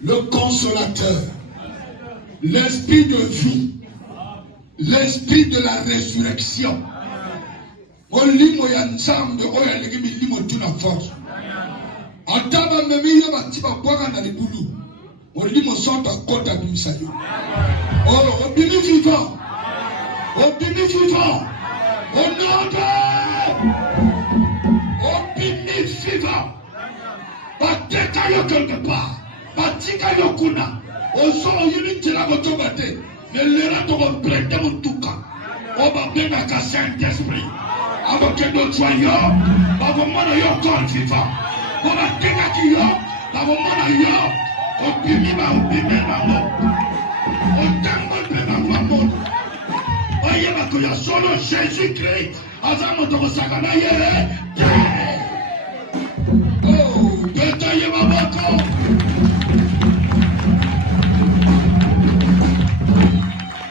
le consolateur, l'esprit de vie, l'esprit de la résurrection. Olimo ya nzambe oya legi milimo tuna force. Ataba memi ya batiba bwaga na libulu. Olimo sota kota bimisayo. Oh, obini vivant. Obini vivant. Onobe. Obini vivant. Bateka yo quelque part. Batika yo kuna. Oso yini tira gotobate. Nelera to go prete mutuka. Oba bena ka Saint-Esprit. Avant que nous soyons, avant que nous corps vivant, on a dégagé, avant que nous on bimi maman, on tango maman, on y va que solo Jésus-Christ, avant de s'agana yere, oh, bataille maman.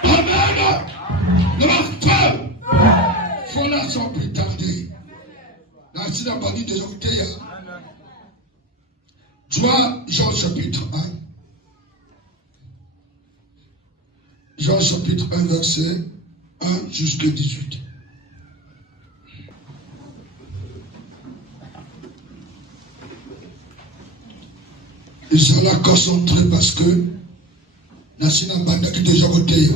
Amen. Notre feu. Fondation plus tardée. Dans la partie des orteils. Tu vois, Jean chapitre 1. Jean chapitre 1, verset 1 jusqu'à 18. Ils sont là concentrés parce que Nassina Banda qui déjà orteils.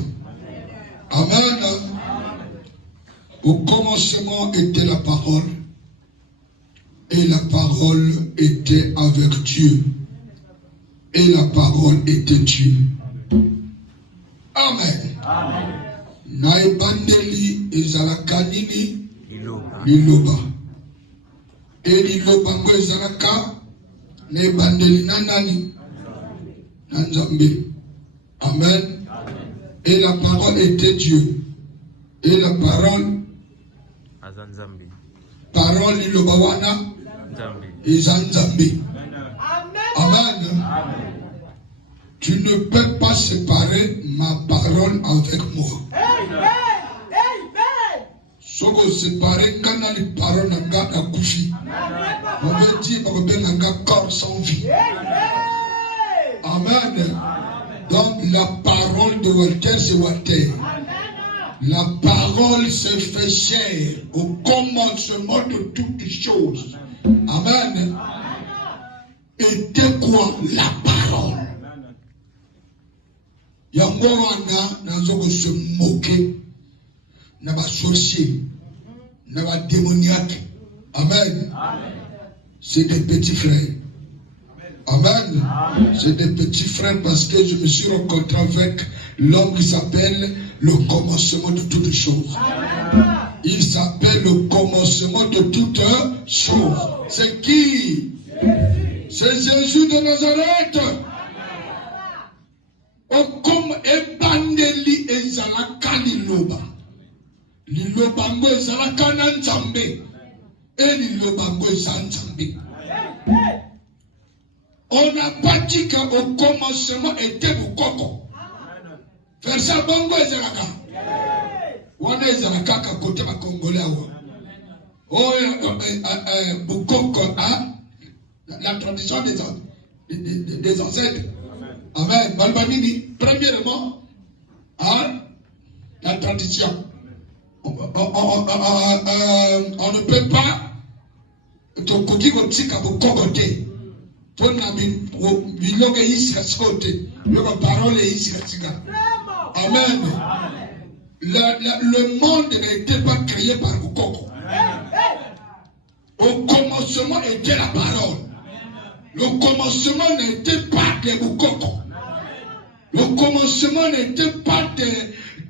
Amen. Au commencement était la parole, et la parole était avec Dieu, et la parole était Dieu. Amen. Naibandeli ezalaka nini liloba. Et liloba ngo ezalaka naibandeli nanani nanzambe. Amen. Et la parole était Dieu. Et la parole parole lilobawana Izanzambi. Amen. Tu ne peux pas séparer ma parole avec moi. Soko séparer kana li parole nanga na kufi. On veut dire que nanga corps sans vie. Amen. Donc la parole de Walter c'est Walter. La parole se fait chair au commencement de toutes choses. Amen. Était quoi la parole? Yangorana n'azoko se moquer, n'a pas sorcier, n'a pas démoniaque. Amen. C'est des petits frères. Amen. C'est des petits frères parce que je me suis rencontré avec l'homme qui s'appelle le commencement de toutes choses. Il s'appelle le commencement de toutes choses. C'est qui? C'est Jésus de Nazareth. Comme ebandeli ezalaka liloba. Liloba ngo ezalaka na Nzambe. Et liloba ngo ezanzambe. On n'a pas dit qu'au commencement était Bukoko. Verset bongo ezalaka. Wana ezalaka ka côté ba Congolais awa. Oh Bukoko la tradition des ancêtres. Amen. Balbanini, premièrement, la tradition. On ne peut pas te cookie comme si qu'à Bukoko te. Pour la bilogue ici à sauter, le parole est ici à Amen. Le monde n'était pas créé par Bukoko. Au commencement était la parole. Le commencement n'était pas de Bukoko. Le commencement n'était pas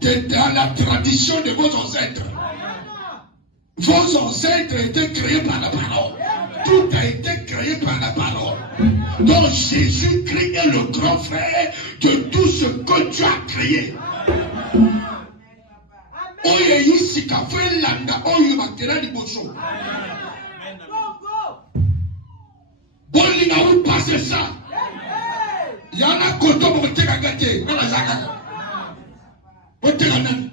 dans la tradition de vos ancêtres. Vos ancêtres étaient créés par la parole. Tout a été créé par la parole. Donc Jésus-Christ est le grand frère de tout ce que tu as créé. Oye ici ka fait landa oye bakera liboso. Boli na ou passer ça. Yana koto boteka gate na zakaka. Boteka nan.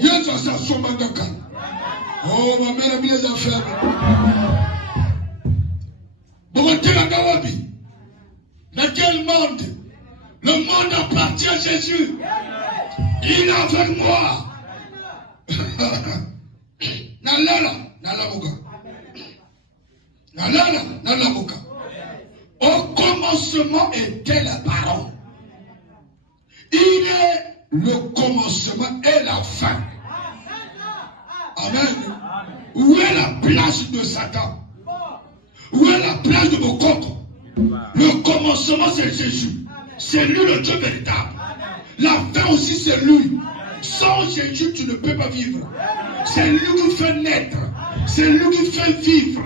Yeso sa somangaka. Oh ma mère a mis les affaires. Boteka gawabi. dans quel monde? Le monde appartient à Jésus. Il est avec moi. Nalala, nalamuka. Nalala, nalamuka. Au commencement était la parole. Il est le commencement et la fin. Amen. Où est la place de Satan? Où est la place de mon coco? Le commencement, c'est Jésus. C'est lui le Dieu véritable. La fin aussi, c'est lui. Sans Jésus, tu ne peux pas vivre. C'est lui qui fait naître. C'est lui qui fait vivre.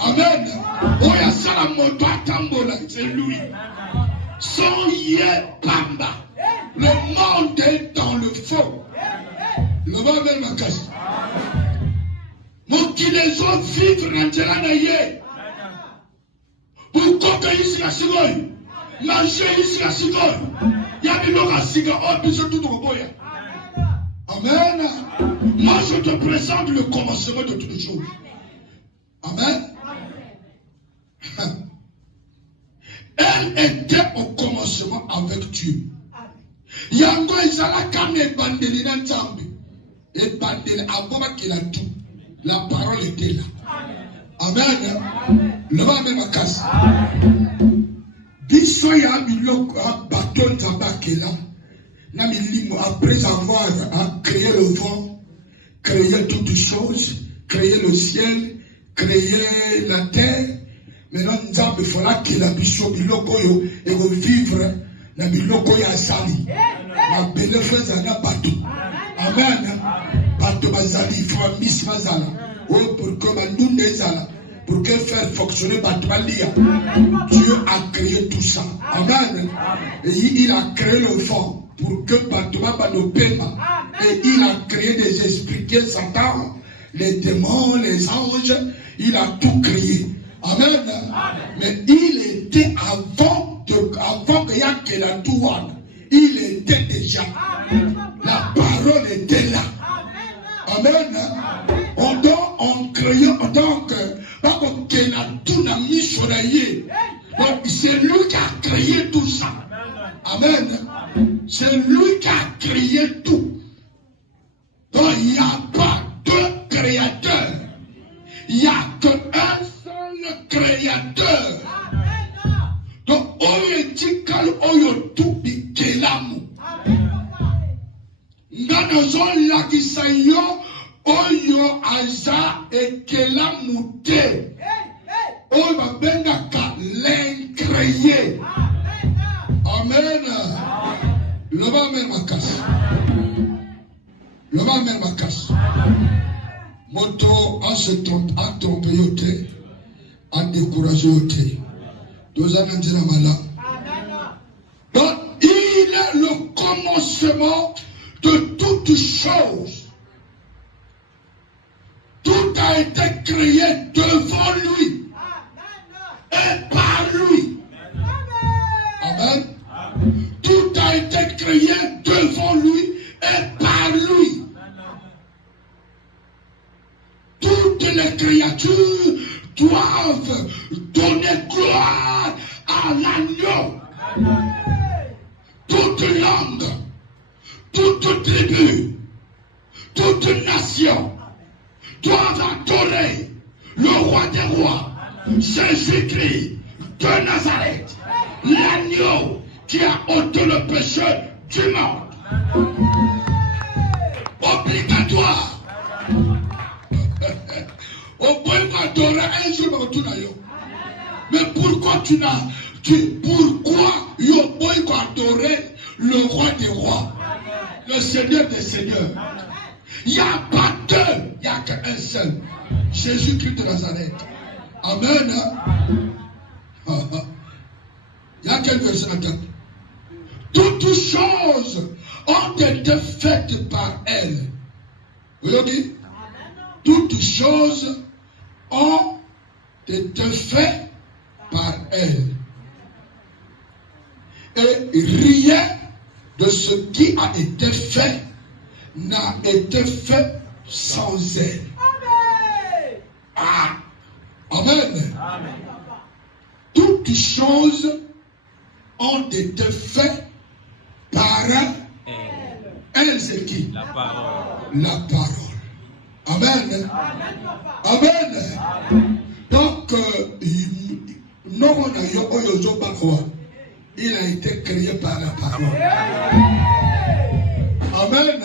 Amen. C'est lui. Sans Yé Pamba. Le monde est dans le faux. Le monde est dans la casse. Mon qui les ont vivre dans le pourquoi que ici la cigogne? Manger ici la cigogne. Il y a des gens qui cigogne. Oh, puis c'est tout au boya. Amen. Moi, je te présente le commencement de toutes choses. Amen. Elle était au commencement avec Dieu. Yango Isala Kame Bandeli Nantambi. Et Bandeli Aboma qui l'a tout. La parole était là. Amen. Le va même à casse. Bisoya Miloko a bâton Tabakela. Après avoir créé le vent, créé toutes choses, créé le ciel, créé la terre, maintenant il faudra que la biso Miloko et vivre na Miloko ya Sali. Ma belle frère na bateau. Amen. Bateau bazali, il faut un miss mazala. Oh, pour que Mandoune ezala. Pour que faire fonctionner Batmalia. Dieu a créé tout ça. Amen. Et il a créé le vent pour que Batma Banopema. Et il a créé des esprits qui Satan, les démons, les anges. Il a tout créé. Amen. Mais il était avant qu'il y ait que la douane. Il était déjà. La parole était là. Amen. On crée en tant que c'est lui qui a créé tout ça. Amen. C'est lui qui a créé tout. Donc il n'y a pas deux créateurs. Il n'y a qu'un seul créateur. Donc oyetikal oyotu bikelamu. Nganazon lakisayo oyo aza ekelamu te. Oh, ma bengaka l'incréé. Amen. Le va mettre ma casse. Le va mettre ma casse. Moto en se trompe, en trompe yote, en découragé yote. Deux ans de malade. Donc, il est le commencement de toutes choses. Tout a été créé devant lui. Et par lui. Amen. Tout a été créé devant lui et par lui. Toutes les créatures doivent donner gloire à l'agneau. Toute langue, toute tribu, toute nation doivent adorer le roi des rois. Jésus-Christ de Nazareth, l'agneau qui a ôté le péché du monde. Obligatoire. On peut adorer un jour. Mais pourquoi pourquoi yo boy adorer le roi des rois, le Seigneur des seigneurs? Il n'y a pas deux, il n'y a qu'un seul. Jésus-Christ de Nazareth. Amen. Il y a quel verset à tête? Toutes choses ont été faites par elle. Vous voyez? Toutes choses ont été faites par elle. Et rien de ce qui a été fait n'a été fait sans elle. Ah. Amen. Amen. Toutes choses ont été faits par elle. C'est qui? La parole. La parole. Amen. Amen. Donc, il a été créé par la parole. Amen.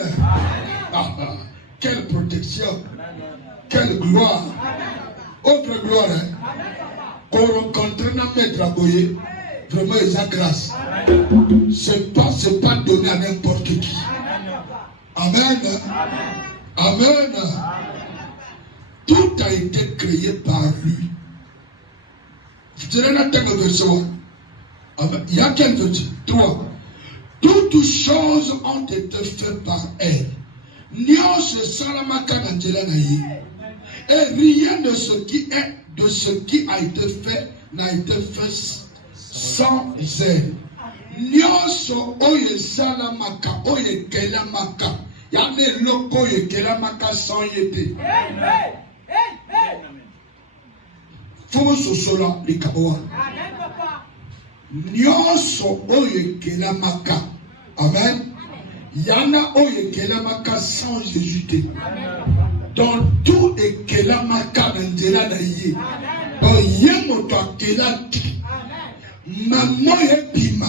Quelle protection. Quelle gloire. Autre gloire. Qu'on rencontre un maître à Boyer, vraiment il a grâce. C'est pas donné à n'importe qui. Amen. Amen. Tout a été créé par lui. Je dirais la thème verset 1. Il y a quel verset? 3. Toutes choses ont été faites par elle. Nyos salamaka n'angela naïe. Et rien de ce qui a été fait n'a été fait sans elle. Nyos oye salamaka oye kelamaka. Yane loko oye kelamaka sans yete. Faut se sola les kaboa. Nyonso oye kelamaka. Amen. Yana oye kelamaka sans Jésus. Dans tout et kelamaka n'endela naïe. Dans yemoto kelaki. Maman yepima.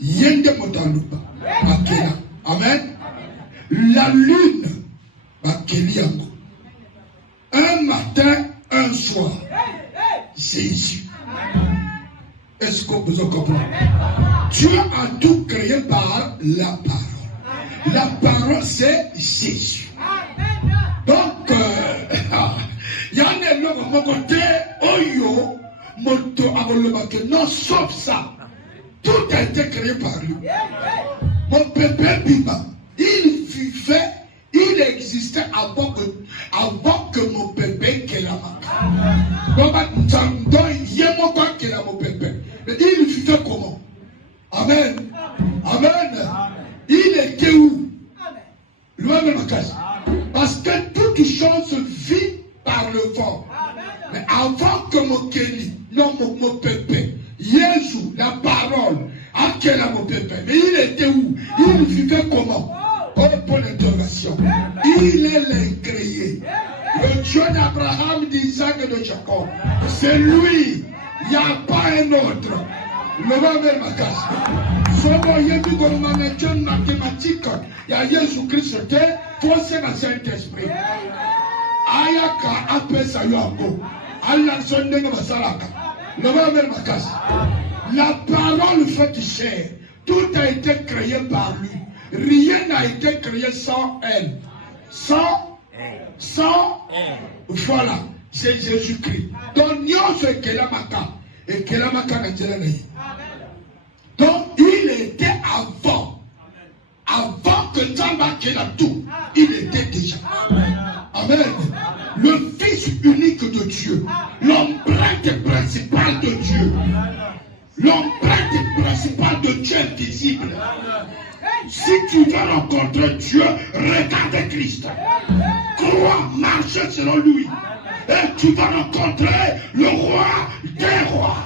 Yende motaluba. Akela. Amen. La lune. Bakeliango. Un matin, un soir. Jésus. Est-ce qu'on peut comprendre? Dieu a tout créé par la parole. La parole, c'est Jésus. Donc, il y a un homme mon côté, oyo, moto, non, sauf ça. Tout a été créé par lui. Mon pépé Bima, il vivait, il existait avant que mon pépé Kelama. Mais il vivait comment? Amen. Amen. Il était où? Loin de ma case. Parce que toute chose vit par le vent. Mais avant que mon Kéli, non mon pépé, Jésus, la parole, à quel mon pépé? Mais il était où? Il vivait comment? Oh, bonne interrogation. Il est l'incréé. Le Dieu d'Abraham, d'Isaac et de Jacob. C'est lui. Il n'y a pas un autre. Le va vers ma case. Souvent, il y a du gouvernement mathématique. Il y a Jésus-Christ, c'était forcé dans le Saint-Esprit. Ayaka appelle ça Yambo. Allah sonne de Masalaka. Le va vers ma case. La parole fait chair. Tout a été créé par lui. Rien n'a été créé sans elle. Sans, voilà, c'est Jésus-Christ. Donc, nous sommes Kelamaka. Et Kelamaka n'a pas été. Donc, il était avant. Avant que Tamba Kela tout, il était déjà. Amen. Le Fils unique de Dieu. L'empreinte principale de Dieu. L'empreinte principale de Dieu visible. Si tu veux rencontrer Dieu, regarde Christ. Crois, marche selon lui. Et tu vas rencontrer le roi des rois.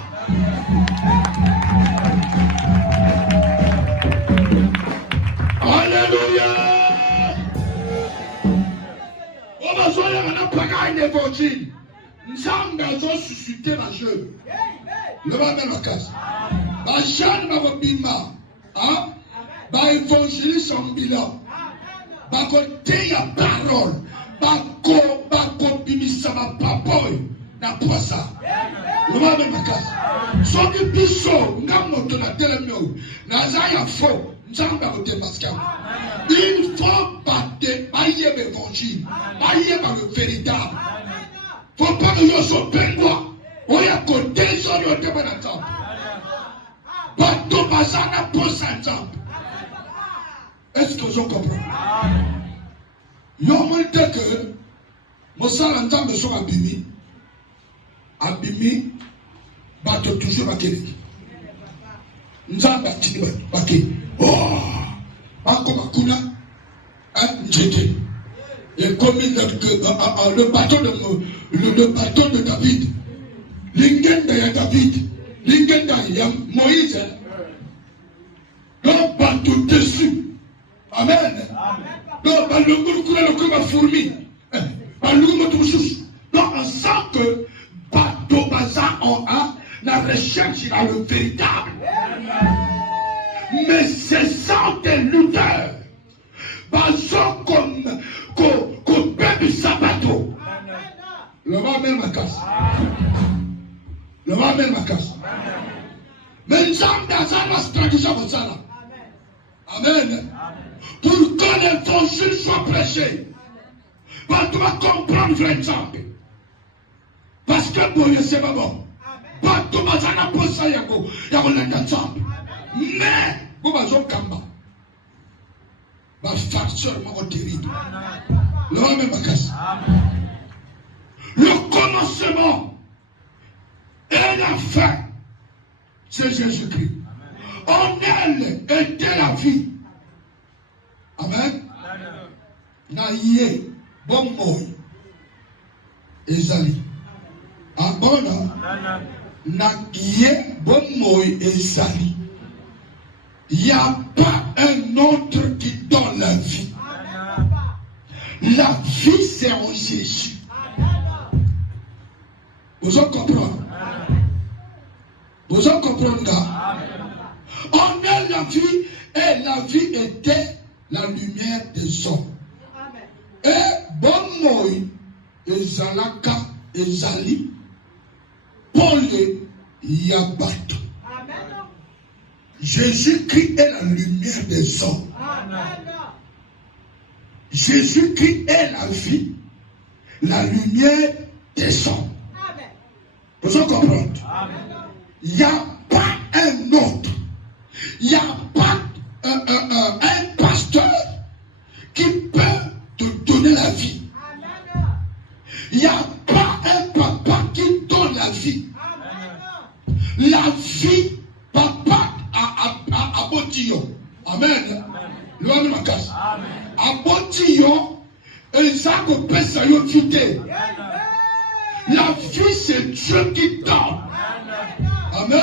Alléluia. On va jouer à la pagaille des évangiles. Nous avons suscité ma jeu. Le va mettre la casse. Ma chaîne m'a bimba. Hein? Ba évangéliste en bilan. Ba côté ya parole. Ba bimisa ma papoy. Na poisa. Le va mettre la casse. So ki biso ngamoto na telemio. Na zaya faux. Nzamba côté masca. Il faut battre bailler l'évangile. Bailler par le véritable. Faut pas que je sois pengwa. Oya côté sur le débat d'ensemble. Bateau bazana pour s'entendre. Est-ce que vous comprenez? Yo me dit que mon salaire entend sur abimi. Abimi bateau toujours à Kéli. Nzamba tini baki. Oh, Akoma Kuna, j'étais. Et comme le bateau de David, l'ingenda ya David, l'ingenda ya Moïse, tout dessus. Amen. Donc, le fourmi. Donc, on sent que Bateau Baza en a la recherche, il a le véritable. Mais ce sont des lutteurs. Bazo comme bébé sabato. Le roi même ma casse. Le roi même ma casse. Mais nous sommes dans la stratégie comme ça. Amen. Pour que l'évangile soit prêché. Tu vas comprendre l'exemple. Parce que pour eux, c'est pas bon. Tu vas en apprendre ça, il y a l'exemple. Mais, vous vas en kamba. Ma farceur m'a terrible. Le roi même ma casse. Le commencement et la fin, c'est Jésus-Christ. En elle était la vie. Amen. Naïe, bon mot. Ezali. Ah bon, non? Naïe, bon mot, Ezali. Il n'y a pas un autre qui donne la vie. La vie, c'est en Jésus. Vous en comprenez? Vous en comprenez? On a la vie, et la vie était la lumière des hommes. Et bon moi, Ezalaka, Ezali, Paul Yabato. Jésus-Christ est la lumière des hommes. Jésus-Christ est la vie, la lumière des hommes. Vous en comprenez? Il n'y a pas un autre. Il n'y a pas un pasteur qui peut te donner la vie. Il n'y a pas un papa qui donne la vie. La vie, papa à Botillon. Amen. Le homme de casse. À Botillon, et ça que pèse vite. La vie, c'est Dieu qui donne. Amen.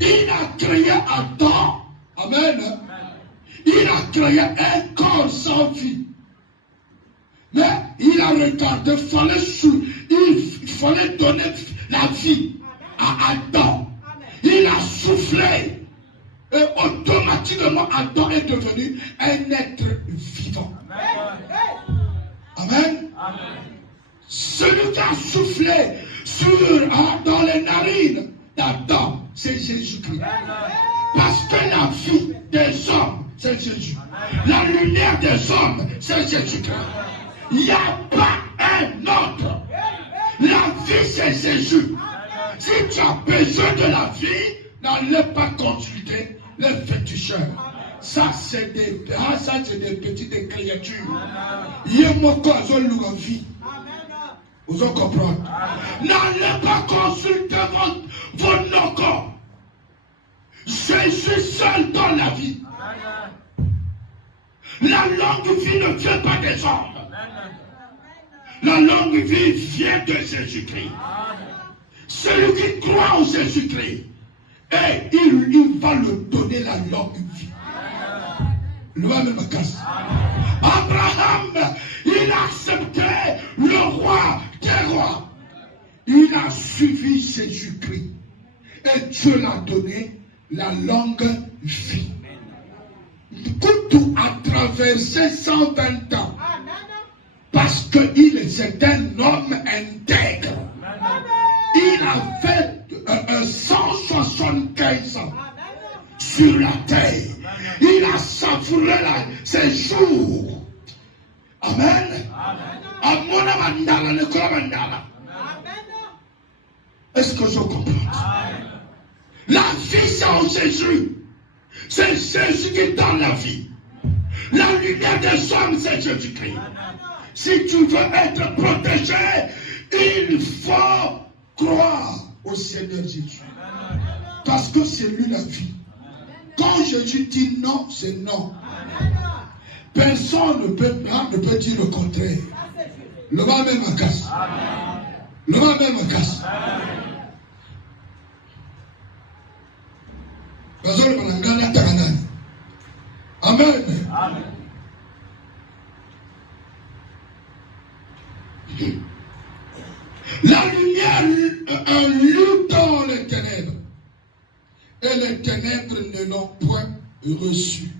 Il a créé Adam. Amen. Il a créé un corps sans vie. Mais il a regardé, il fallait donner la vie à Adam. Il a soufflé. Et automatiquement, Adam est devenu un être vivant. Amen. Celui qui a soufflé dans les narines d'Adam, c'est Jésus-Christ. Parce que la vie des hommes, c'est Jésus. La lumière des hommes, c'est Jésus-Christ. Il n'y a pas un autre. La vie, c'est Jésus. Si tu as besoin de la vie, n'allez pas consulter les féticheurs. Ça, c'est des petites créatures. Il y a mon corps, vie. Vous en comprenez? N'allez pas consulter votre corps. Jésus seul donne la vie. La longue vie ne vient pas des hommes. La longue vie vient de Jésus-Christ. Celui qui croit en Jésus-Christ, et il va lui donner la longue vie. Le roi me casse. Abraham, il a accepté le roi des rois. Il a suivi Jésus-Christ. Et Dieu l'a donné la longue vie. Coutou a traversé 120 ans. Parce qu'il était un homme intègre. Il avait 175 ans sur la terre. Il a savouré ses jours. Amen. Est-ce que je comprends? La vie, c'est en Jésus. C'est Jésus qui donne la vie. La lumière des hommes, c'est Jésus-Christ. Si tu veux être protégé, il faut croire au Seigneur Jésus. Parce que c'est lui la vie. Quand Jésus dit non, c'est non. Personne ne peut dire le contraire. Le va même à casse. Le va même à casse. Parce que Amen. Amen. La lumière lutte dans les ténèbres. Et les ténèbres ne l'ont point reçu.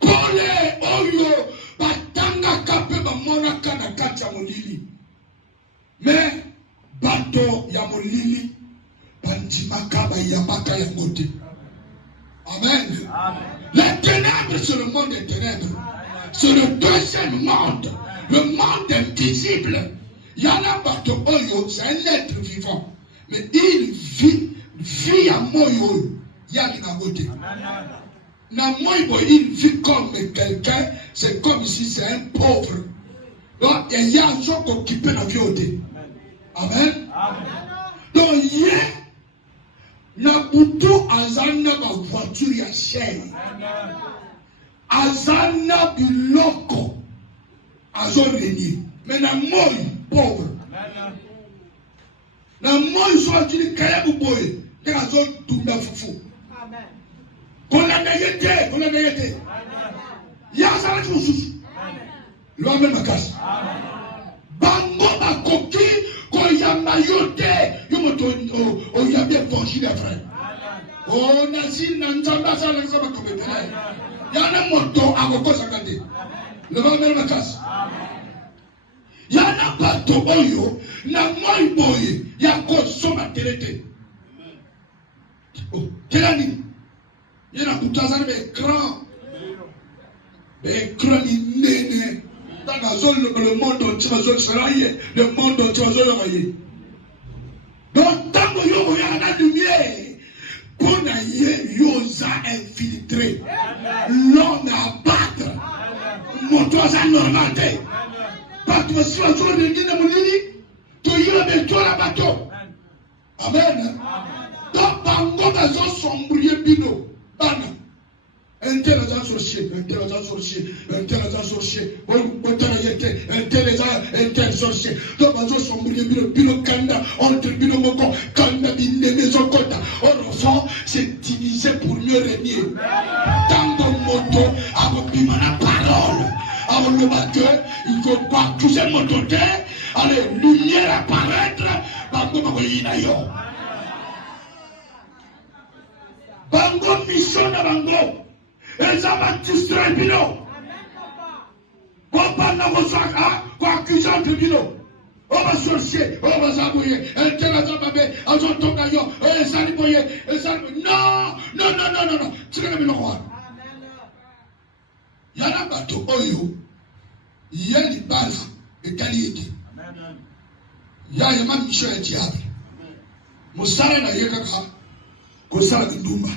Pole oyo batanga kape bamonaka na kati ya molili. Mais bato ya molili bandimaka bayambaka yango te. Amen. Amen. Les ténèbres, c'est le monde des ténèbres. C'est le deuxième monde. Le monde invisible. Yana bato oyo, c'est un être vivant. Mais il vit à moyo. Yana na beauté. Na moyo, il vit comme quelqu'un. C'est comme si c'est un pauvre. Donc, il y a un jour qu'on occupé la vie. Amen. Donc, il y a Nabutu azana ba voiture ya cher. Azana biloko. Azo renier. Mais na moi pauvre. Na moi so dili kaya buboye. Te azo tumba fufu. Amen. Kona na yete. Ya sala fufu. Lo même makasi. Bango bakoki ko yamba yote. On y a bien forgé les frères. On a dit, il y a un moto à vos causes à garder. Le vent de la casse. Il y a un bateau, il y a un boy, il y a un cause sur ma télé. Quelle année? Il y a un bout d'azar, mais écran. Mais écran, il est dans la zone, le monde entier, le monde entier, donc, tant que vous avez la lumière, pour yosa infiltré, l'homme à battre, mon toit à normalité. Parce que si on se dit que tu y as toi la bateau. Amen. Donc, Bango dans son sombrier bino, Bana. Intelligence sorcier, sorcier, sorcier. Donc, on sombrier bino kanda, entre bino moko, kanda bine maison kota. Or, c'est divisé pour mieux régner. Tango moto, avec la parole. Alors, le batteur, il ne faut pas toucher mon côté. Allez, lumière apparaître. Bango moko yinayo. Bango mission na bango. Et ça va distraire Bino. Quand na vosaka, quoi accusant de Bino. On va sorcier, on va s'abouiller. Elle te la zababé, on s'en tombe d'ailleurs. Et ça lui boye, et ça lui. Non. Tu connais le roi. Il y a un bateau, oyo. Il y a des bases et qualité. Il y a un man mission et diable. Moussara na yekaka. Kosala ndumba.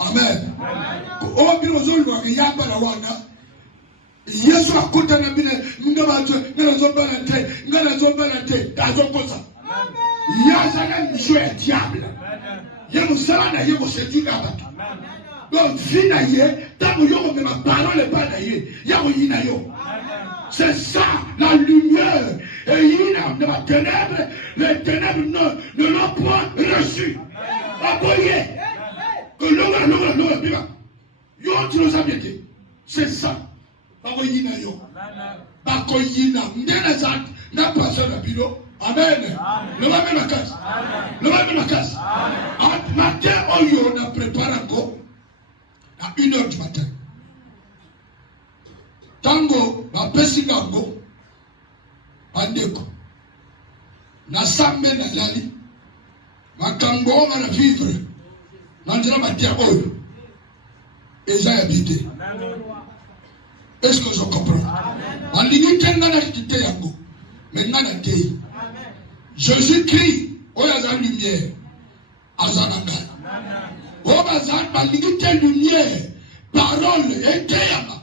Amen. O bino zolo wa yamba na wana. Yesu akota na bine ndaba zo ngala zo balante dazo kosa. Amen. Ya zana misho ya diable. Ye musala na ye ko sedu na bato. Donc fina ye tabu yo me ma parole pas na ye. Ya ko yina yo. C'est ça la lumière. Et yina de la ténèbre, les ténèbres ne l'ont point reçu. Aboye. Que l'homme biba. Yo tu nous as bien dit. C'est ça. Bakoyina yo. Bakoyina. Ndena zat na passer la bilo. Amen. Le va mettre la casse. Le va mettre la casse. Matin oyo na prépare encore à 1h du matin. Tango ba pesingango bandeko. Na sambe na lali. Makambo na vivre. Maintenant, ma terre, et j'ai habité. Est-ce que je comprends? En ligne, maintenant, Jésus-Christ, oh, il y a la lumière. Azananga. Oh, Bazan, ma ligne, lumière, parole, et théâtre.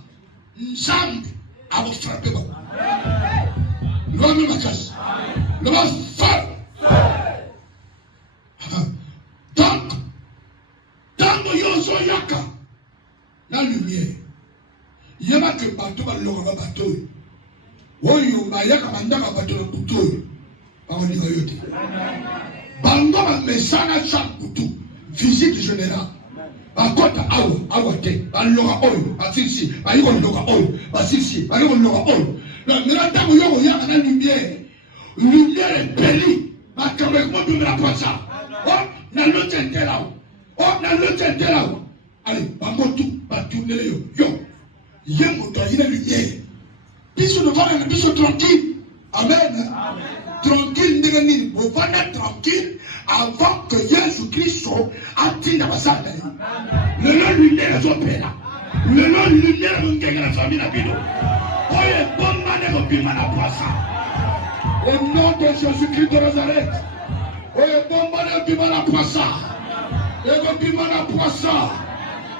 Nzambe, à vous frapper. L'homme ma casse. L'homme frappe. Donc, tango yozo yaka la lumière yema que bateau ba loka bateau oyo ba yaka bandaka bateau bateau ba on dit yote bango ba mesana chaque bateau visite générale ba kota awa te ba baloka oyo basisi bayi koloka oyo basisi bayi koloka oyo maintenant ntango yo koyaka na lumière epeli makambo ekomobimela posa o na lote entelawo allez bango tu batunele yo ye moto ayina lumière biso novana na biso tranquille amen tranquille ndenge nini bovanda tranquille avant que Jésus-Christ atinda basala lelo lumière ezopela lelo lumière ngengela la famille na bino oye bomba ne kobima na posa au nom de Jésus-Christ de Nazareth oye bomba ne kobima na posa ekobima na posa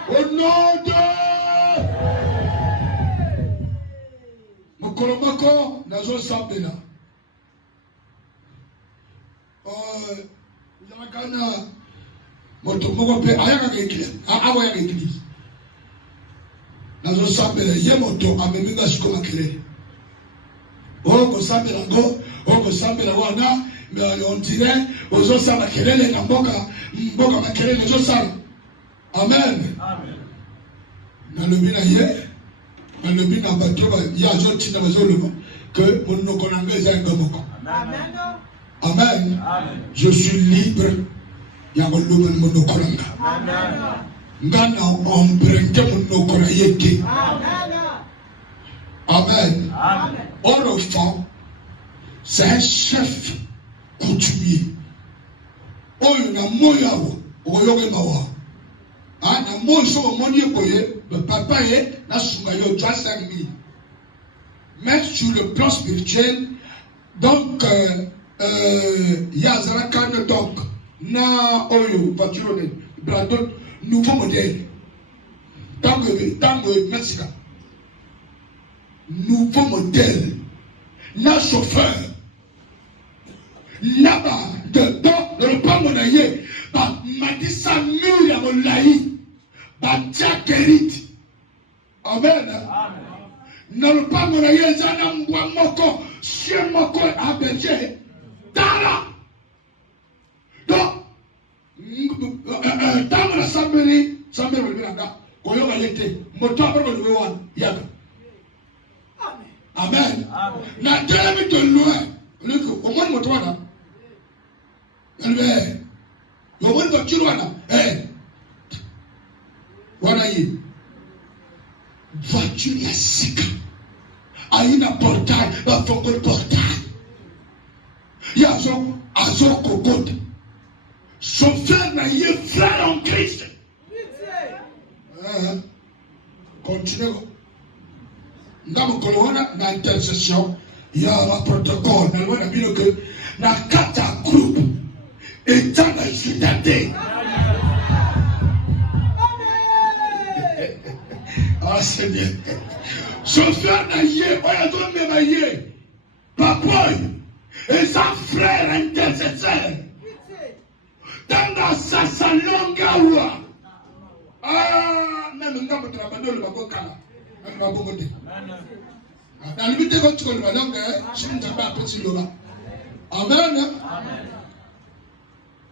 au nom de mokolo moko nazosambela kana moto moko pe ayaka église awa église nazo sambela ye moto ameminga siko makelele ko sambela ngo ko sambela wana mais on dirait ozo samba kelele na mboka makelele zo sala amen nalobi na ye nalobi na bato ya zo tina bazoloba que monoko na ngeza ngomoko amen. Amen. Je suis libre. Yagoloban monokolanga. Ngana emprunté monokolayeke. Amen. Orofan, c'est un chef coutumier. Oyo na moyawo, oyoge mawa. Na moyo so monye koye, le papa ye na sunga yo 5 000. Mais sur le plan spirituel, donc Yazara donc na oyo voiture brado nouveau modèle tango Mexica nouveau modèle na chauffeur naba dedans le pas monaye ba madisa mur ya molai ba jakerit amen na le pas monaye zana mbwa moko chien moko abeje Dara. Donc, dans la Sambéry, Koyoga Yete, Motoba de Luan, Yaga. Amen. Na Jérémie de loin, au moins Motoana. Au moins Motoana. Voilà, voiture la sika. Aïna portail, va faire le portail. Yazo Kokota. Son frère n'a eu frère en Christ. Continuez. Dans mon intercession, il y a un protocole. Dans le monde, que na kata groupe étant dans la citadelle. Ah Seigneur. Son frère n'a eu, papa. Et sa frère intercesseur dans sa salongawa même quand on travaille le bagokala on va bogoter dans le but de votre le balong je ne sais pas petit lola amen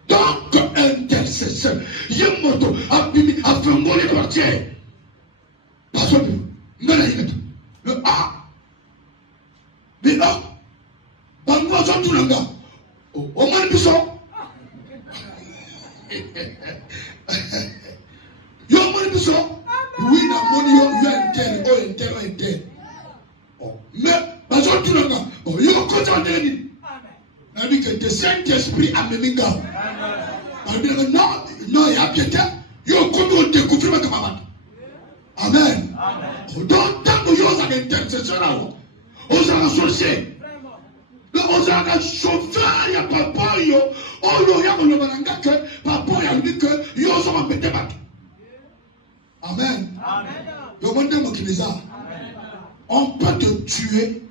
donc intercesseur yemoto abimi afengole quartier parce que ngana yinata le mais non Bango Zontunanga. Au moins, nous sommes. Yo money nous sommes. Oui, la money, you are intel. Mais, Bazontunanga. You are content. Amen. Que le Saint-Esprit a mené là. Non, il y a piété. Yo comme te confirme comme maman. Amen. Donc, tant que vous avez intercession là, vous avez associé. Vous avez chauffeur, il y a papa, il y a papa, il y a Amen. On peut te tuer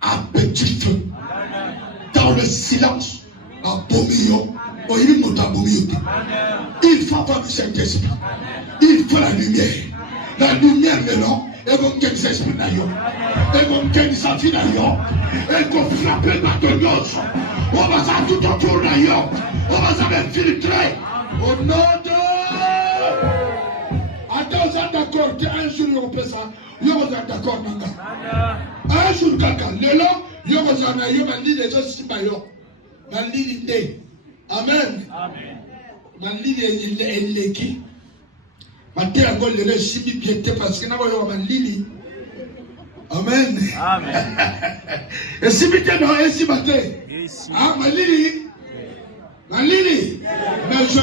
à petit feu, dans le silence, à Bomillon, il faut avoir le Saint-Esprit, il faut la lumière. La lumière maintenant, et vous avez des esprits d'ailleurs, et vous avez des affaires d'ailleurs, et vous frappez par ton os. On va ça tout autour d'ailleurs, on va ça infiltrer au nom de. Attends, d'accord. pesa yo d'accord nanga un jour kaka lelo yo na yo mandi les autres simba yo mandi nde amen mandi eleki mate yango lelo simbi bien te parce que na yo mandi amen et simbi te no et simbi te ah mandi mais je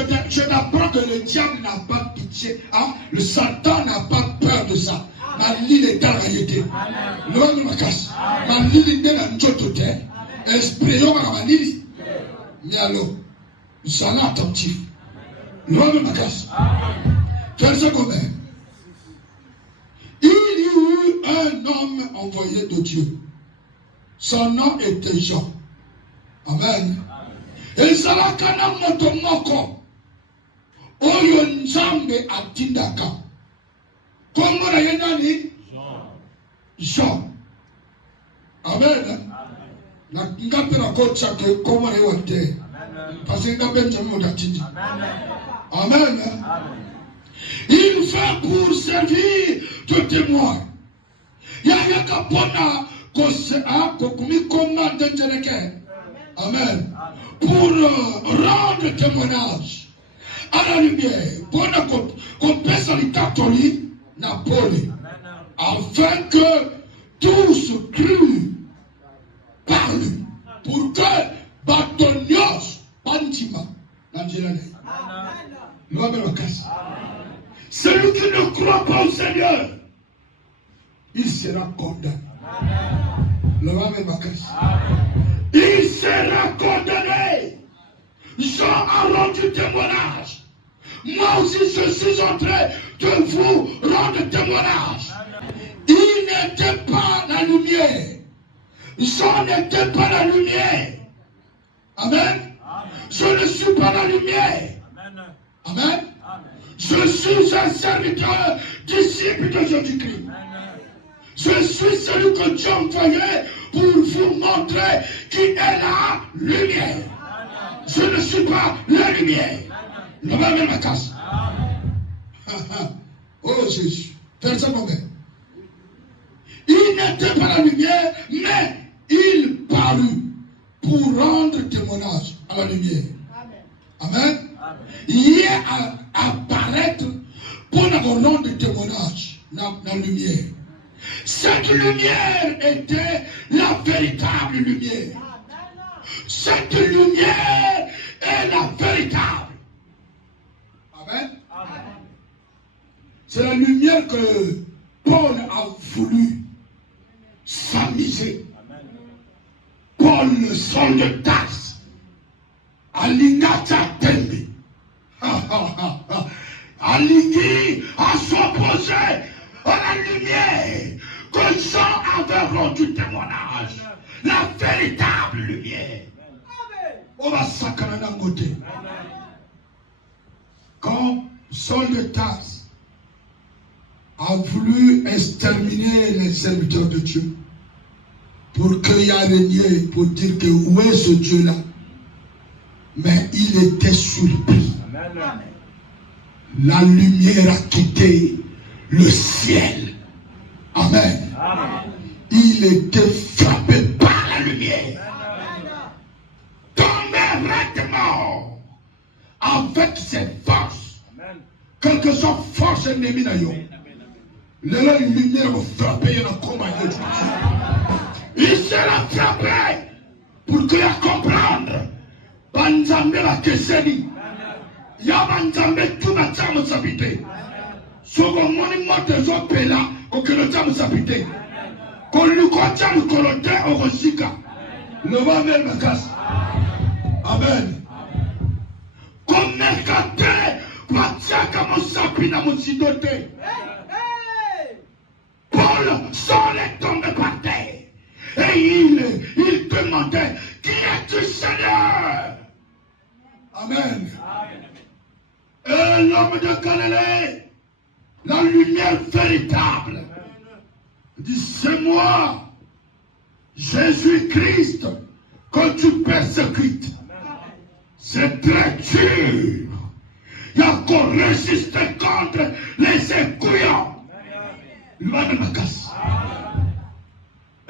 t'apprends que le diable n'a pas pitié. Hein? Le Satan n'a pas peur de ça. Malili est dans la réalité. Loin de ma casse. Malili est dans le côté. Esprit, malili. Mais alors, nous sommes attentifs. Loin de ma casse. Verset combien? Il y eut un homme envoyé de Dieu. Son nom était Jean. Amen. ezalaka na moto moko oyo nzambe atindaka kombo na ye nani Jean amen na ngape na kocha ke kombo na ye wote parce que ngape nzambe odatindi amen il fait pour servir de témoin yaya kapona kokumi koma ndenjeleke amen pour rendre témoignage à la lumière, pour qu'on puisse l'Italie, Napoli, afin que tous crût par lui, pour que Bartonios, Pantima, celui qui ne croit pas au Seigneur, il sera condamné. Il sera condamné. Jean a rendu témoignage. Moi aussi, je suis en train de vous rendre témoignage. Il n'était pas la lumière. Jean n'était pas la lumière. Amen. Je ne suis pas la lumière. Amen. Je suis un serviteur, disciple de Jésus-Christ. Je suis celui que Dieu envoyait pour vous montrer qui est la lumière. Je ne suis pas la lumière. Le même ma casse. Oh Jésus. Verset combien? Il n'était pas la lumière, mais il parut pour rendre témoignage à la lumière. Amen. Il est à apparaître pour rendre témoignage dans la lumière. Cette lumière était la véritable lumière. Cette lumière est la véritable. Amen. C'est la lumière que Paul a voulu s'amuser. Paul, le sol de Tarse, Alingata Tembe, Alingui a s'opposé à la lumière que Jean avait rendu témoignage. La véritable lumière. On va s'accaler d'un côté. Quand Saul de Tarse a voulu exterminer les serviteurs de Dieu pour qu'il y ait régné, pour dire que où est ce Dieu-là, mais il était surpris. Amen. La lumière a quitté le ciel. Amen. Amen. Il était frappé par la lumière. Tombé directement avec ses forces. Quelle que soit force ennemie dans yo. La lumière va frapper dans le combat de Dieu. Il sera frappé pour qu'il a comprendre. Banzambe la keseni. Ya banzambe tout na tsamu sabité. Sogo moni mote zo pela ko que le tsamu sabité. Ko lukocha lukolote orosika. Le va même ma casse. Amen. Comme mercate patiaka mo sapina mo sidote. Paul s'en est tombé par terre. Et il demandait, qui es-tu, Seigneur? Amen. Et l'homme de Galilée, la lumière véritable, dit, c'est moi, Jésus-Christ, que tu persécutes. C'est très dur. Il y a qu'on résiste contre les écouillants.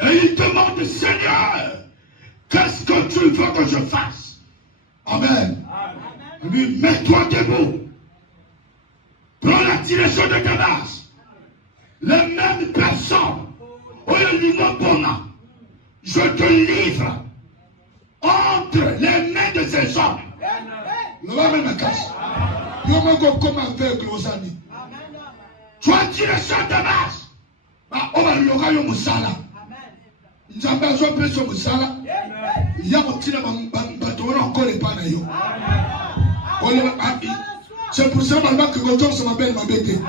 Et il demande, Seigneur, qu'est-ce que tu veux que je fasse? Amen. Lui, mets-toi debout. Prends la direction de Damas. Les mêmes personnes. Je te livre entre les mains de ces hommes. Tu as direction de Damas. On va le musala. Nzambe azopesa musala. Ya kotina bato wana encore pas na yo. C'est pour ça que je suis belle ma bête.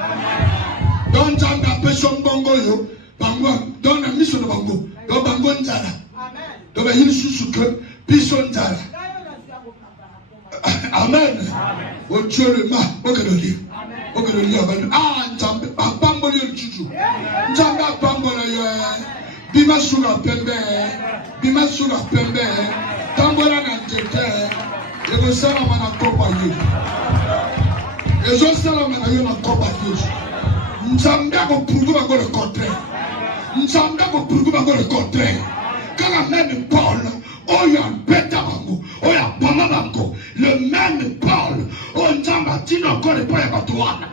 Donc Nzambe apesa mbongo yo, bango donc na miso na bango. Donc bango nzala. Donc il susu que biso nzala. Amen. O Dieu le ma, o que le lire. O que le lire. Ah Nzambe apamboli yo juju. Nzambe apambola yo. Bima sura pembe, bima sura pembe, tambola na njete, ego sala mana kopa yesu. Ezo sala mana yo na kopa yesu. Nzambe ko prouver bango le contraire. Nzambe ko prouver bango le contraire. Quand même Paul, oya beta bango, oya bama bango, le même Paul, on nzamba tino encore le poya batoana.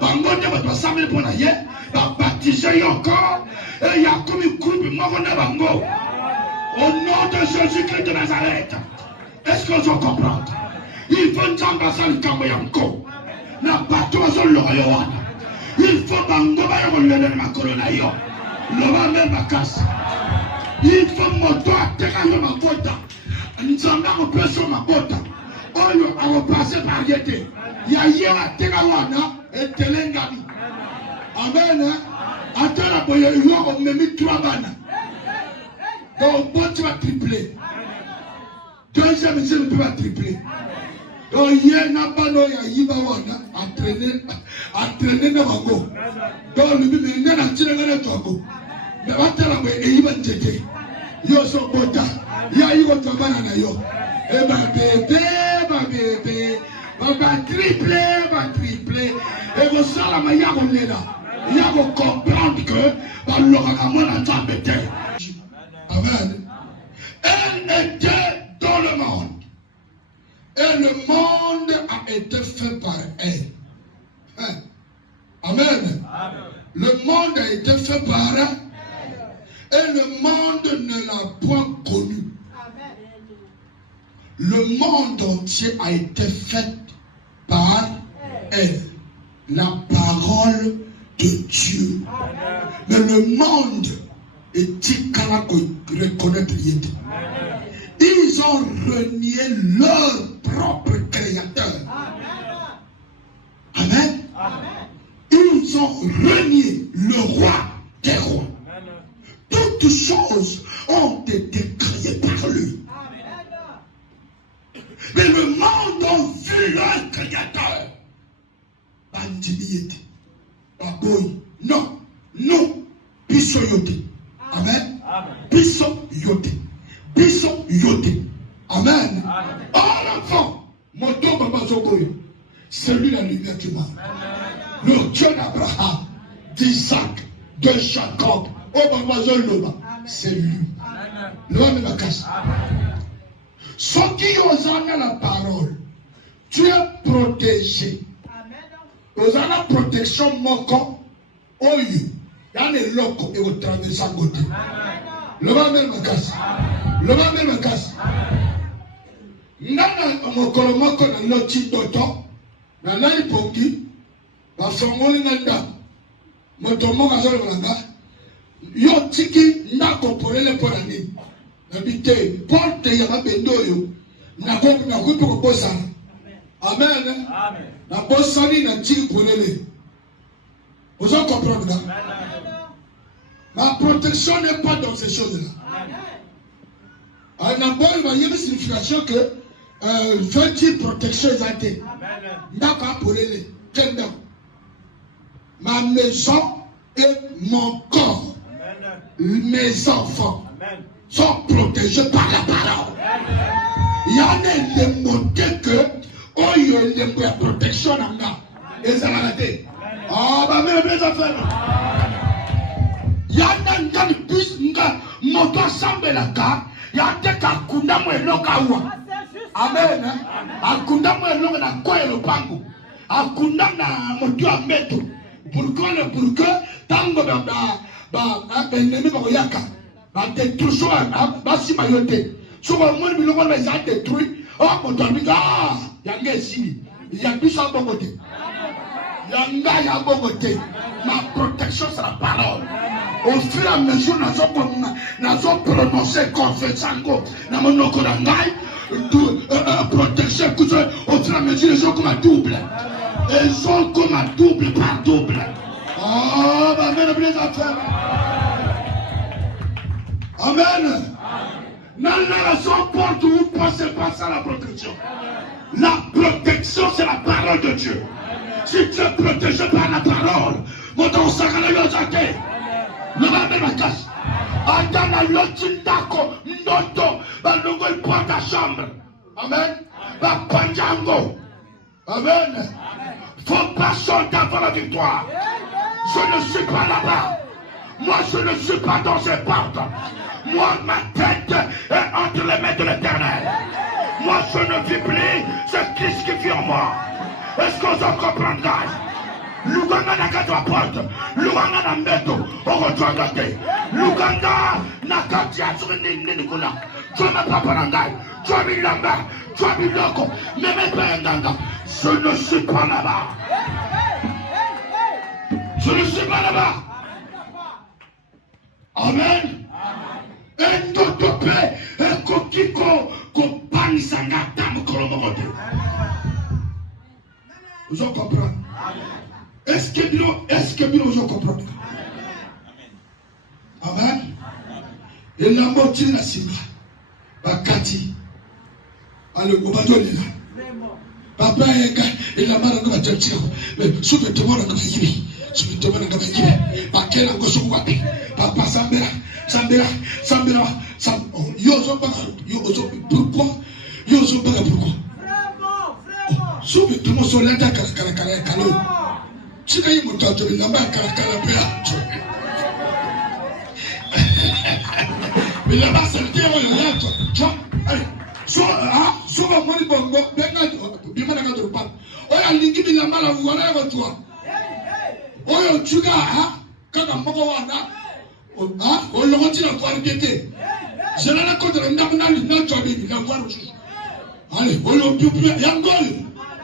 Bango de bato samle pona ye, ba baptiser encore. Et il y a comme une groupe bango. Au nom de Jésus-Christ de Nazareth. Est-ce que je comprends? Il faut n'tambasa le kamboyanko. Na bato azol le royaume. Il faut bango ba yo le ma corona yo. Le va même bakasa. Il faut moto ateka yo makota. Nzamba ko peso makota. Oyo a passer par yete. Ya yewa ateka wana etelengami. Amen. Attends la boye, il y a même 3 bana. Donc, bon, tu vas tripler. Deuxième, je ne peux pas tripler. Donc, il y a un abano, il y a entraîner dans Mango. Donc, le bébé, il y a un tiré dans le Togo. Mais attends la boye, il y a un tete. Il y a son bota. Il y a un bana yo. Et ma bébé, va tripler. Et vous savez, la maille on est là. Il faut comprendre que Amen. Elle était dans le monde. Et le monde a été fait par elle. Amen. Le monde a été fait par elle. Et le monde ne l'a point connu. Le monde entier a été fait par elle. La parole de Dieu. Mais le monde est-il qu'à reconnaître Dieu. Ils ont renié leur propre créateur. Amen. Ils ont renié le roi des rois. Toutes choses ont été créées par lui. Mais le monde a vu leur créateur. Non, non, biso yote. Amen. Biso yote. Biso yote. Amen. Oh l'enfant, mon don Baba Zoboyo, c'est lui la lumière du monde. Le Dieu d'Abraham, d'Isaac, de Jacob, oh Baba Zoloba, c'est lui. L'homme de la casse. Ceux qui osent la parole, tu es protégé. Vous avez la protection moko, oyu, dans les locaux et vous traversez à côté. Le va même me casse. Le va même me casse. Nana mokolo moko na loti toto, na nani pongi, ba fongoli nanda, motomo kazolo langa, yo tiki ndako polele polani, na bite, porte ya mabendo yo, na kuipo kuposa. Amen. Amen. La bossani n'a tiré pour les. Vous en comprenez? Ma protection n'est pas dans ces choses-là. En abord, il y a une signification que je dis protection exacte. D'accord pour les. Ma maison et mon corps, mes enfants sont protégés par la parole. Il y en a des montées que oh, il y a une protection là. Et ça l'a raté. Ah, bah, mais mes affaires. Yana ngani bis nga moto sambelaka. Yate kakunda mweloka uwa. Amen. Akunda mweloka na kwa elopangu. Akunda na moto ameto. Pourquoi tango ennemi ba yaka. Ba détruction ba si mayote. So ba mo biloko ba za détruit. Oh moto abika yanga esili. Ya biso bongote. Yanga ya bongote. Ma protection c'est la parole. Au fur et à mesure, nous avons prononcé confessango. Nous avons protection. Au fur et à mesure, ils sont comme un double. Ils sont comme un double par double. Oh, amen, les affaires. Amen. Dans la raison porte où vous pensez pas ça la protection. La protection, c'est la parole de Dieu. Si tu es protégé par la parole, mon Dieu, ça va le le va ma casse. Adana lotindako ndoto balongo pour ta chambre. Amen. Ba panjango. Amen. Faut pas sortir avant la victoire. Je ne suis pas là-bas. Moi, je ne suis pas dans ces portes. Moi, ma tête est entre les mains de l'Éternel. Moi, je ne vis plus. C'est Christ qui vit en moi. Est-ce qu'on s'en comprend, guys? Luganga na kati wa porte, Luganga na mbeto, okotwanga te. Luganga na kati ya nini kuna. Choma papa na ngai, choma bilamba, choma biloko, meme penganga. Je ne suis pas là-bas. Je ne suis pas là-bas. Amen. Endotope, kokiko, kopanisanga tamu kolomokote. Vous en comprenez? Est-ce que vous comprenez? Amen. Et la mort de la Simba, Bakati, allez, au bateau là. Papa et la mère de la tête, mais souviens-toi de la vie. Souviens-toi de la vie. Bakela Gosuwapi, Papa Sambera, Yozo Baga, pourquoi? Yozo Baga, pourquoi? Souviens-toi de son lettre à Kalo. Si tu as un peu de temps, mais là-bas, c'est le terreau, il y a tu vois, allez, soit moi, bon, bien mal de repas. Oh, il y a l'ingé de la malle à voir, toi. Oh, tu as, quand on m'a dit, on l'a dit à voir guetter. Je l'ai raconté à Namana, il n'a pas dit, il a voir aussi. Allez, on l'a pu plus, Yangol.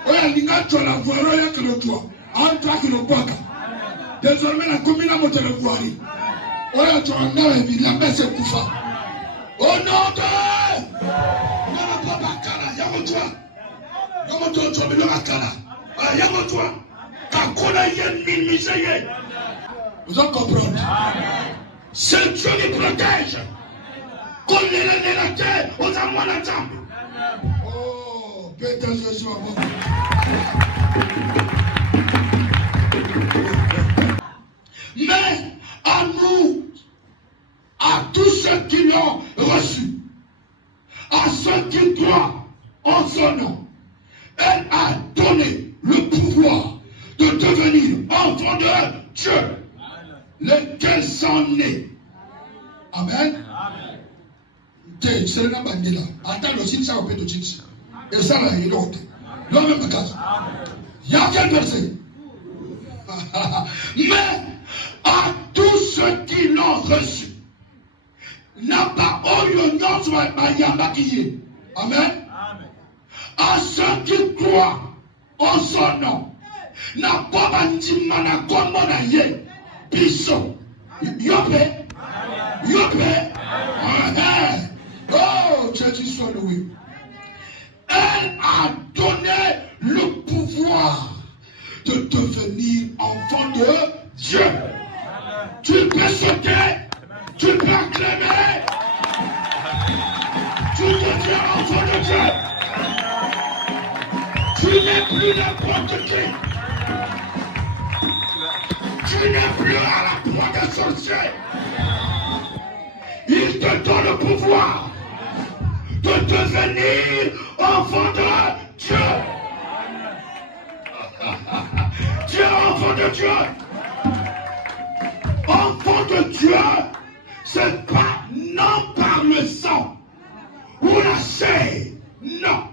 Oh, il y a l'ingé de la voir, il y a que le toit. Désormais, la commune a monté le voirie. On a dit la messe est coufa. Au nom de vous en comprenez? C'est Dieu qui protège. Comme les terre, aux amours la jambe. Oh, Péter Jésus. Mais à nous, à tous ceux qui l'ont reçu, à ceux qui croient en son nom, elle a donné le pouvoir de devenir enfants de Dieu, lesquels sont nés. Amen. C'est le nom de là. Attends, le signe, ça va être le signe. Et ça, là, il est l'autre. L'homme est case. Il y a quel verset? Mais à tous ceux qui l'ont reçu, n'a pas Amen. À ceux qui croient en son nom, n'a pas bandimana comme on Biso. Yope. Oh, Jésus soit loué. Elle a donné le pouvoir de devenir enfant de Dieu. Tu peux sauter, tu peux acclamer, tu deviens enfant de Dieu. Tu n'es plus n'importe qui. Tu n'es plus à la proie des sorciers. Il te donne le pouvoir de devenir enfant de Dieu. Tu es enfant de Dieu. Enfant de Dieu, c'est pas non par le sang ou la chair. Non.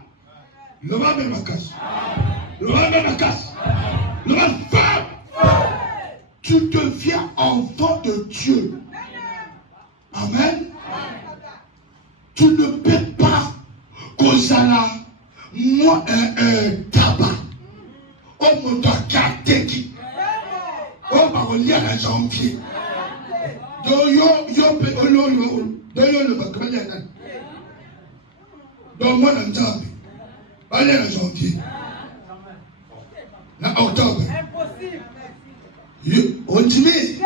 Le va même à casse. Le va même à casse. Le va faire. Tu deviens enfant de Dieu. Amen. Tu ne peux pas causer moi tabac. On me doit garder qui. On va relier à la janvier. Donc moi, dans allez en janvier. En octobre. On dit,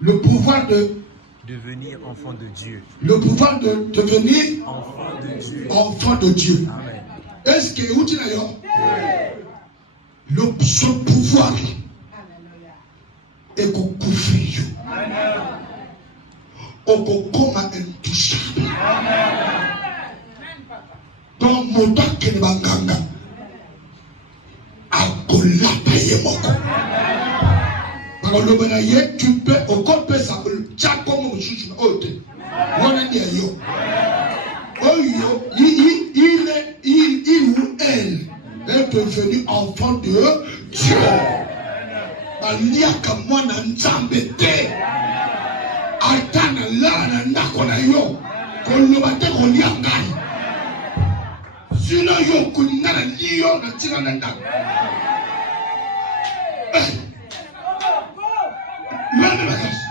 le pouvoir de devenir enfant de Dieu. Le pouvoir de devenir enfant de Dieu. Enfant de Dieu. Amen. Est-ce que vous dites ce pouvoir est qu'on couvre. On comme intouchable. Donc, mon temps qui est banganga. Akola paye moko. Alors, le benaye, tu peux, au compte ça, tu as comme un juge, on a dit yo. Il ou elle est devenu enfant de Dieu. Il y a comme moi dans Nzambete. Altana la na nakona yo. Kolobate koliangai. Sino yo kuningana liyo na tina na ndako. Mwana bakasi.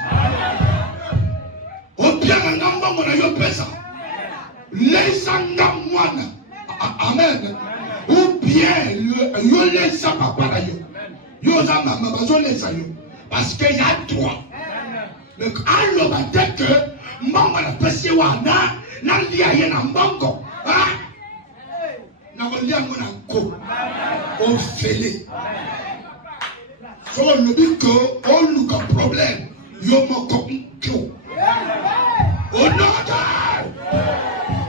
Opianga ngamba mwana yo pesa. Laisse mwana. Amen. Ou bien yo laisse papa na yo. Yo za mama bazo laisse yo. Parce qu'il y a droit. Donc alors dès que maman la pesi wana na lia ye na mbongo. Ah. Na lia mona ko. O fele. So le but que on nous a problème. Yo moko ko. Oh non.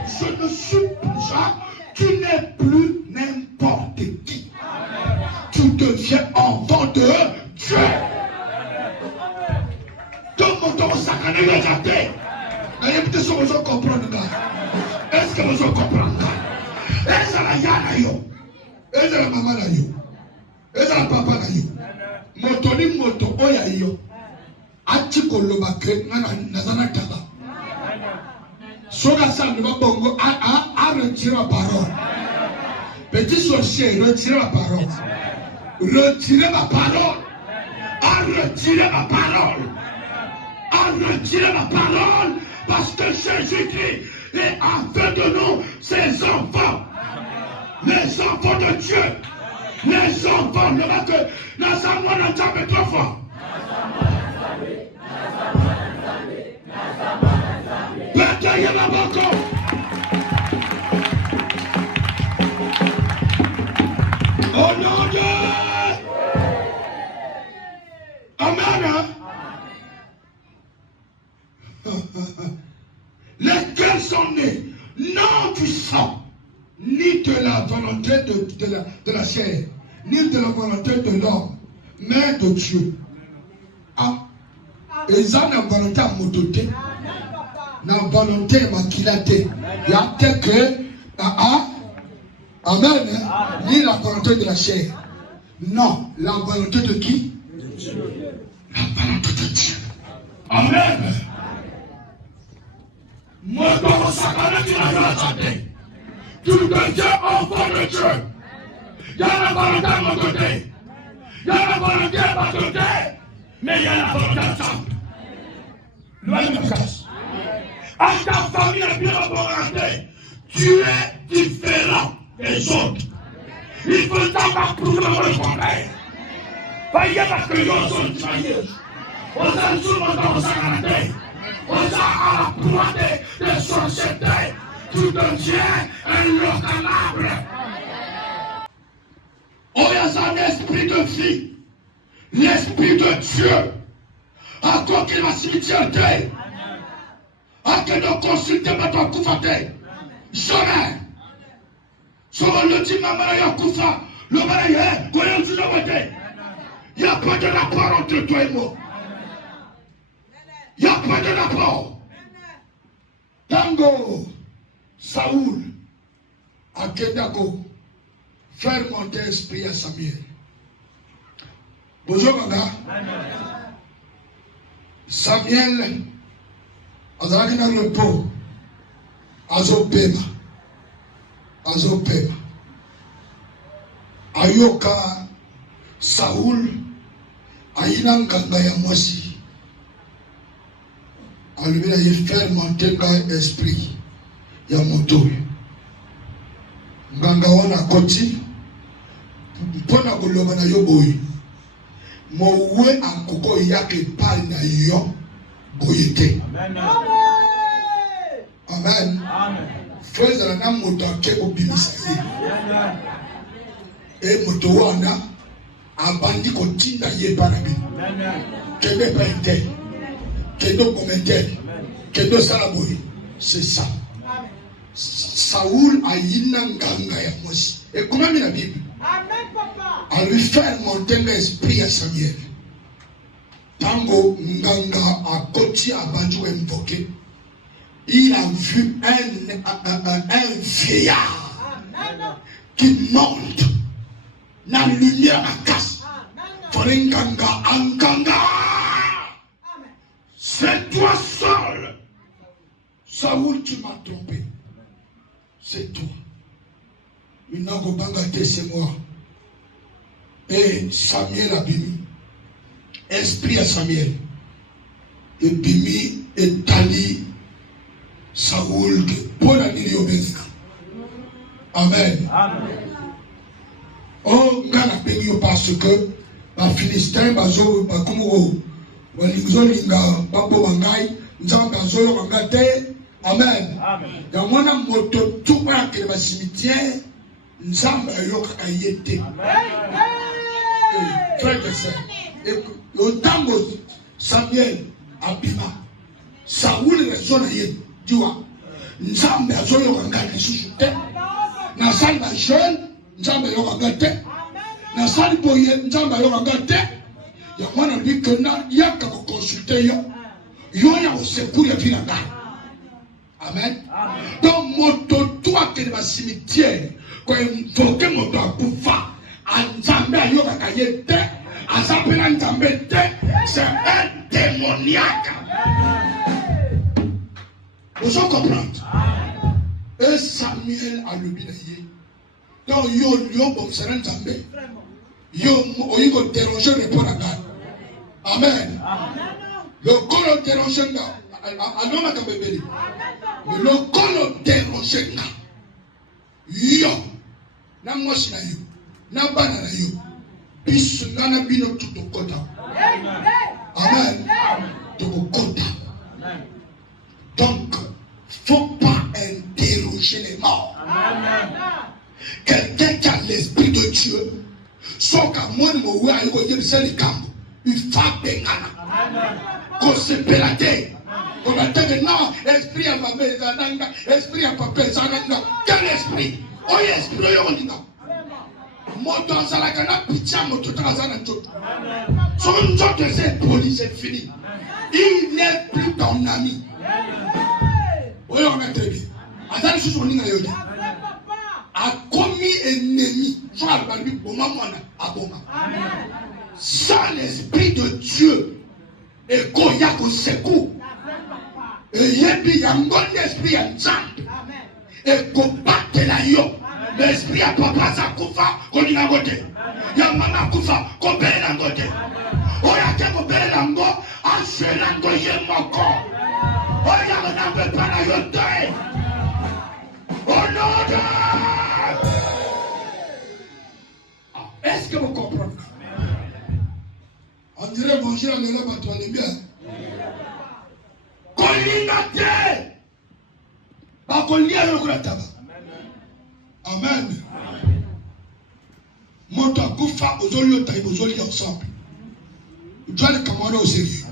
Je ne suis plus ça. Tu n'es plus n'importe qui. Tu deviens enfant de Dieu. Donc mon temps sacré est athée. Est-ce que vous comprenez? Est-ce que vous comprenez? Est-ce que la yana yo? Est-ce que la maman na yo? Est-ce que la papa na yo? Moto ni moto oya yo. Ati koloba ke na zana taba. Soga ça ne va pas à retirer la parole. Petit sorcier, retirez la parole. Retirez ma parole. À retirer ma parole. À retirer ma parole. Parce que Jésus-Christ est en fait de nous, ses enfants. Les enfants de Dieu. Les enfants. Le mec, nous sommes en train de trois fois. Oh non, Dieu! Amen. Lesquels sont nés non du sang, ni de la volonté de la chair, ni de la volonté de l'homme, mais de Dieu. Ah. Ils ont la volonté à m'autorité. La volonté maquillatée. Il y a tel que amen, ni la volonté de la chair. Non, la volonté de qui? De Dieu. La volonté de Dieu. Amen. Moi, dans mon sacrement, tu n'as rien chanté. Tu deviens enfant de Dieu. Il y a la volonté à mon côté. Il y a la volonté à ma côté. Mais il y a la volonté à Dieu. Loin de ma casse. À ta famille, la bien volonté. Tu es différent des autres. Il faut t'avoir pour le comprendre. Pas parce que les autres sont travailleurs. On a souvent dans sa santé. On a à la pointe de société. Tu deviens un locanable. Oh, il y a un esprit de vie. L'esprit de Dieu. À quoi qu'il va cimetière. À que nous consultons notre coufate. Jamais. Sur le dit maman ya kufa. Le malaye, koyo tu jamais. Il n'y a pas de rapport entre toi et moi. Il n'y a pas de rapport. Tango, Saoul, à Kedako, faire monter l'esprit à Samuel. Bonjour, madame. Samuel, azalaki na repos, azopema, ayoka Saoul, ayina nganga ya mwasi, alubila ye faire monter l'esprit ya moto. Nganga wana koti, mpona koloba na yo boye. Mowe ankoko yake pali na yo boyete. Amen. Frère na moto ake obimisa ye. E moto wana abandi kotinda ye parabi. Kende painte, kendo komete, kendo salaboy. C'est ça. Saoul a yina nganga ya mosi. Et comment la Bible? Amen, papa. À lui faire monter l'esprit à Samuel. Tango nganga a koti a banjo invoqué. Il a vu un vieillard qui monte dans la lumière à casse. Pour un nganga. C'est toi seul. Saoul, tu m'as trompé. C'est toi. Minango Bangate, c'est moi. Et Samuel a bimi. Esprit à Samuel. Et bimi et tali Saoul pour la Niliobenga. Amen. Oh, ngana bimi parce que ma Philistin, bazo, bakumo, walinzo linga, babo bangai, nzamba bazo bangate. Amen. Dans mon moto tout pas que le cimetière, nous sommes à y être. Frère et sœur, autant que Samuel Abima, Saoul raison à y dire. Nous sommes à y regarder sous terre. Nous sommes à jeune, nous sommes à y regarder. Nous sommes à y regarder. Il y a un dit que il y a qu'à consulter. Il y a un secours à vie. Amen. Donc, moto toi qui est dans le cimetière, quand il faut que moto a poufa, Nzambe a yoka kayete, Azapena Nzambe te, c'est un démoniaque. Vous comprenez? Et Samuel a le bilaye. Donc, yo bon c'est un Nzambe. Yo ko déranger répondre à God. Amen. Le colo déranger là. Alors ma kabebeli. Le colo déranger là. Yo. Na mwasi na yo. Na bana na yo. Biso ngana bino tout kota. Amen. Tout kota. Donc, faut pas interroger les morts. Quelqu'un qui a l'esprit de Dieu, sauf qu'à moi, il faut bengana. Qu'on se pélate. On a dit non, esprit à ma mère, esprit à papa, quel esprit? Oh, esprit, on dit non. Moto Salakana, Picha, Moto Tazana, son job de cette police c'est fini. Il n'est plus ton ami. Oui, on a très bien. Attends, je suis venu a commis ennemi. Sans l'esprit de Dieu, et qu'on y a qu'on secoue, et il y a un bon esprit en Nzambe, et qu'on batte la yo, l'esprit à papa sa koufa, qu'on y a côté, il y a maman koufa, qu'on paye la côté, on y a qu'on paye la go, en se l'ango yé mon corps, on y a on n'en peut pas la yote, au nom de. Est-ce que vous comprenez? On dirait bonjour à l'élève à toi, les biens. Kolinate! Pas kolia le grataba. Amen. Moto akufa ozoli otaï ozoli ensemble. Tu dois le commander au sérieux.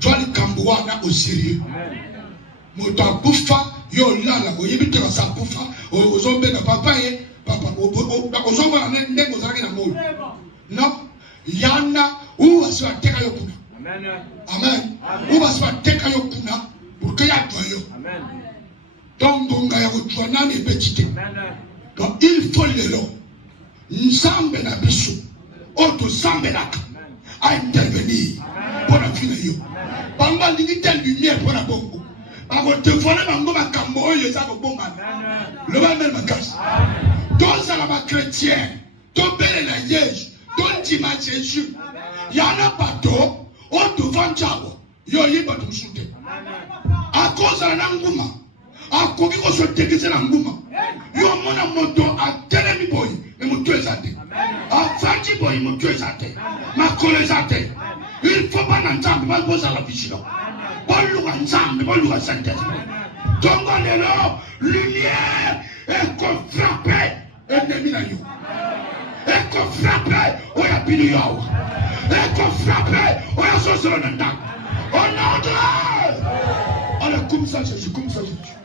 Tu dois le cambouana au sérieux. Moto akufa yo lala oyebite ka sa kufa ozombe na papa ye. Papa, ozomba na ndenge ozalaki na moyo. Na ngonga ya kujua nani petite. Donc il faut le long. Nzambe na biso. Oto zambe naka. A intervenir. Pour la fin yo. Banga limite lumière pour la bongo. Bako te voler bango makambo oyo eza ko bomba. Le ba même makasi. Tous à la chrétien. To bele na Yesu. To ndima Jésus. Yana bato. Oto vanjabo. Yo yiba tumsute. A cause de la nguma. A koki ko so tekise na nguma. Yo mona moto a telemi boy. E moto ezate. A fanji boy moto ezate. Makolo ezate. Il faut pas n'entendre pas poser la vision. Pas le ensemble, pas le santé. Donc on est là, lumière et qu'on frappe ennemi na yo. Et qu'on frappe on a pinu yo. Et qu'on frappe on a sauce le nanda. On a on est comme ça Jésus, comme ça Jésus.